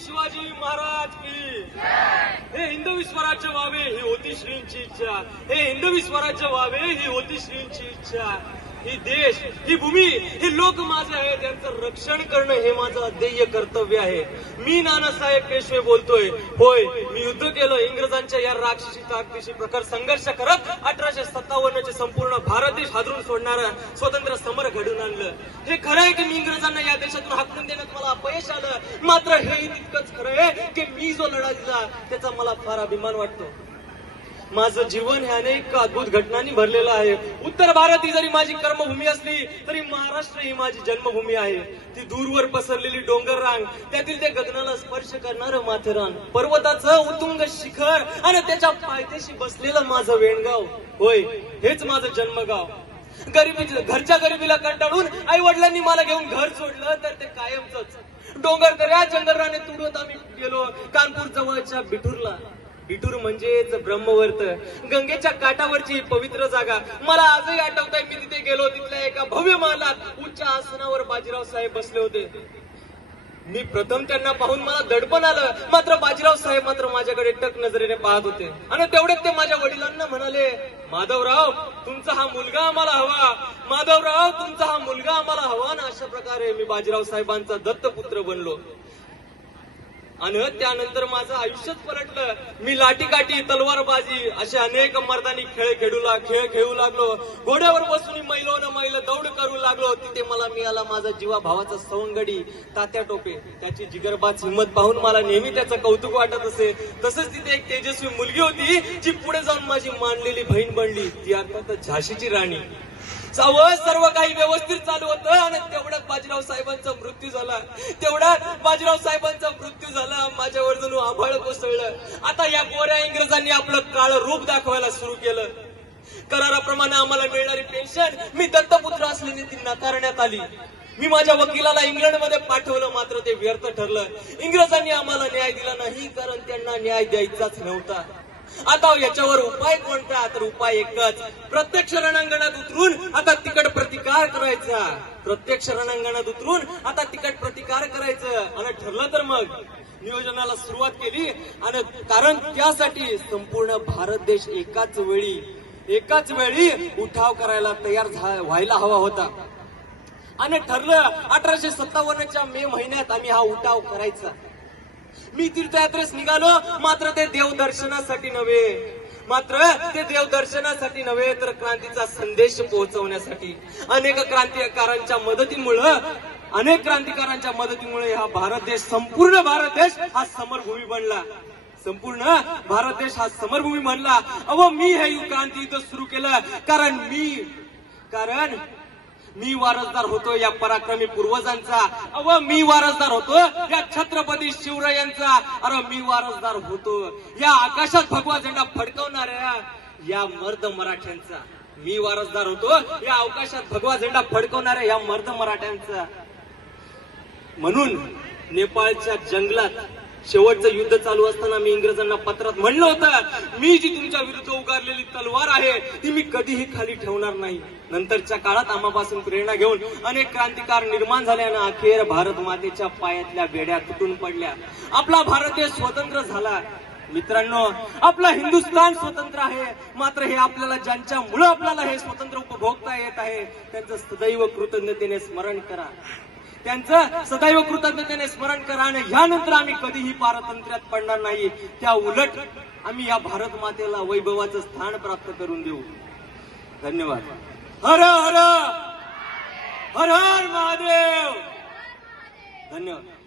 शिवाजी महाराज की। हे हिंदवी स्वराज्य व्हावे ही होती श्रींची इच्छा. हे हिंदवी स्वराज्य व्हावे ही होती श्रींची इच्छा. ही देश ही भूमी हे लोक माझे आहे त्यांचं रक्षण करणं हे माझं ध्येय कर्तव्य आहे. मी नानासाहेब पेशवे बोलतोय. होय मी युद्ध केलं इंग्रजांच्या या राक्षसी ताकदीशी प्रकार संघर्ष करत अठराशे सत्तावन्नचे संपूर्ण भारत देश हादरून सोडणारा स्वतंत्र समर घडून आणलं. हे खरं आहे की मी इंग्रजांना या देशातून हाकून देण्यात मला अपयश आलं? मात्र हे तितकंच खरं आहे की मी जो लढा दिला त्याचा मला फार अभिमान वाटतो. माझं जीवन हे अनेक अद्भुत घटनांनी भरलेलं आहे. उत्तर भारत ही जरी माझी कर्मभूमी असली तरी महाराष्ट्र ही माझी जन्मभूमी आहे. ती दूरवर पसरलेली डोंगर रांग त्यातील ते गगनाला स्पर्श करणारं माथेरान पर्वताचं उतुंग शिखर आणि त्याच्या पायथ्याशी बसलेलं माझं वेणगाव. होय हेच माझं जन्मगाव. गरिबी घरच्या गरिबीला कंटाळून आई वडिलांनी मला घेऊन घर सोडलं तर ते कायमच डोंगर दर्या जंगल राणे तुडवत आम्ही गेलो. कानपूर जवळच्या बिठूरला. इटूर म्हणजेच ब्रह्मवर्त. गंगेच्या काठावरची पवित्र जागा मला आजही आठवत आहे मी तिथे गेलो तिथल्या एका भव्य महालात उच्च आसनावर बाजीराव साहेब बसले होते. मी प्रथम त्यांना पाहून मला दडपण आलं. मात्र बाजीराव साहेब मात्र माझ्याकडे टक नजरेने पाहत होते. आणि तेवढेच ते माझ्या वडिलांना म्हणाले माधवराव तुमचा हा मुलगा आम्हाला हवा. माधवराव तुमचा हा मुलगा आम्हाला हवा. ना अशा प्रकारे मी बाजीराव साहेबांचा दत्तपुत्र बनलो. आणि त्यानंतर माझं आयुष्यच पलटलं. मी लाठीकाठी तलवारबाजी असे अनेक मर्दानी खेळ खेळू लाग खेळ खेळू लागलो. घोड्यावर बसून मैलो न मैल दौड करू लागलो. तिथे मला मिळाला माझा जीवा भावाचा सवंगडी तात्या टोपे. त्याची जिगरबाज हिंमत पाहून मला नेहमी त्याचं कौतुक वाटत असे. तसंच तिथे एक तेजस्वी मुलगी होती जी पुढे जाऊन माझी मानलेली बहीण बनली. ती अर्थात झाशीची राणी. सर्व काही व्यवस्थित चालू होतं आणि तेवढ्यात बाजीराव साहेबांचा मृत्यू झाला. तेवढ्यात बाजीराव साहेबांचा मृत्यू झाला. माझ्यावर जणू आभाळ कोसळलं. आता या गोऱ्या इंग्रजांनी आपलं काळ रूप दाखवायला सुरू केलं. कराराप्रमाणे आम्हाला मिळणारी पेन्शन मी दत्तपुत्र असल्याने ती नाकारण्यात आली. मी माझ्या वकिलाला इंग्लंडमध्ये पाठवलं मात्र ते व्यर्थ ठरलं. इंग्रजांनी आम्हाला न्याय दिला नाही कारण त्यांना न्याय द्यायचाच नव्हता. आता याच्यावर उपाय कोणता? तर उपाय एकच. प्रत्यक्ष रणांगणात उतरून आता तिकट प्रतिकार करायचा. प्रत्यक्ष रणांगणात उतरून आता तिकट प्रतिकार करायचं. आणि ठरलं तर मग. नियोजनाला सुरुवात केली. आणि कारण त्यासाठी संपूर्ण भारत देश एकाच वेळी एकाच वेळी उठाव करायला तयार झा- व्हायला हवा होता. आणि ठरलं अठराशे सत्तावन्नच्या मे महिन्यात आम्ही हा उठाव करायचा. मी तीर्थयात्रेस निघालो. मात्र ते देवदर्शनासाठी नव्हे. मात्र ते देवदर्शनासाठी नव्हे तर क्रांतीचा संदेश पोहोचवण्यासाठी. अनेक क्रांतिकारांच्या मदतीमुळं अनेक क्रांतिकारांच्या मदतीमुळे हा भारत देश संपूर्ण भारत देश हा समरभूमी बनला. संपूर्ण भारत देश हा समरभूमी बनला. अव मी हे युग क्रांती इथं सुरू केलं. कारण मी कारण मी वारसदार होतो या पराक्रमी पूर्वजांचा. अव मी वारसदार होतो या छत्रपती शिवरायांचा. अरे मी वारसदार होतो. या आकाशात भगवा झेंडा फडकवणाऱ्या या मर्द मराठ्यांचा. मी वारसदार होतो या अवकाशात भगवा झेंडा फडकवणाऱ्या या मर्द मराठ्यांचा. म्हणून नेपाळच्या जंगलात शेवटचं युद्ध चालू असताना मी इंग्रजांना पत्रात म्हणलं होतं मी जी तुमच्या विरुद्ध उगारलेली तलवार आहे ती मी कधीही खाली ठेवणार नाही. नंतरच्या काळात आम्हापासून प्रेरणा घेऊन अनेक क्रांतिकार निर्माण झाल्यानं अखेर भारत मातेच्या पायातल्या बेड्या तुटून पडल्या. आपला भारत देश स्वतंत्र झाला. मित्रांनो आपला हिंदुस्थान स्वतंत्र आहे. मात्र हे आपल्याला ज्यांच्यामुळं आपल्याला हे स्वतंत्र उपभोगता येत आहे त्यांचं सदैव कृतज्ञतेने स्मरण करा. त्यांचं सदैव कृतज्ञतेने स्मरण करा आणि ह्यानंतर आम्ही कधीही पारतंत्र्यात पडणार नाही. त्या उलट आम्ही या भारत मातेला वैभवाचं स्थान प्राप्त करून देऊ. धन्यवाद. हर हर! हर हर महादेव! धन्यवाद.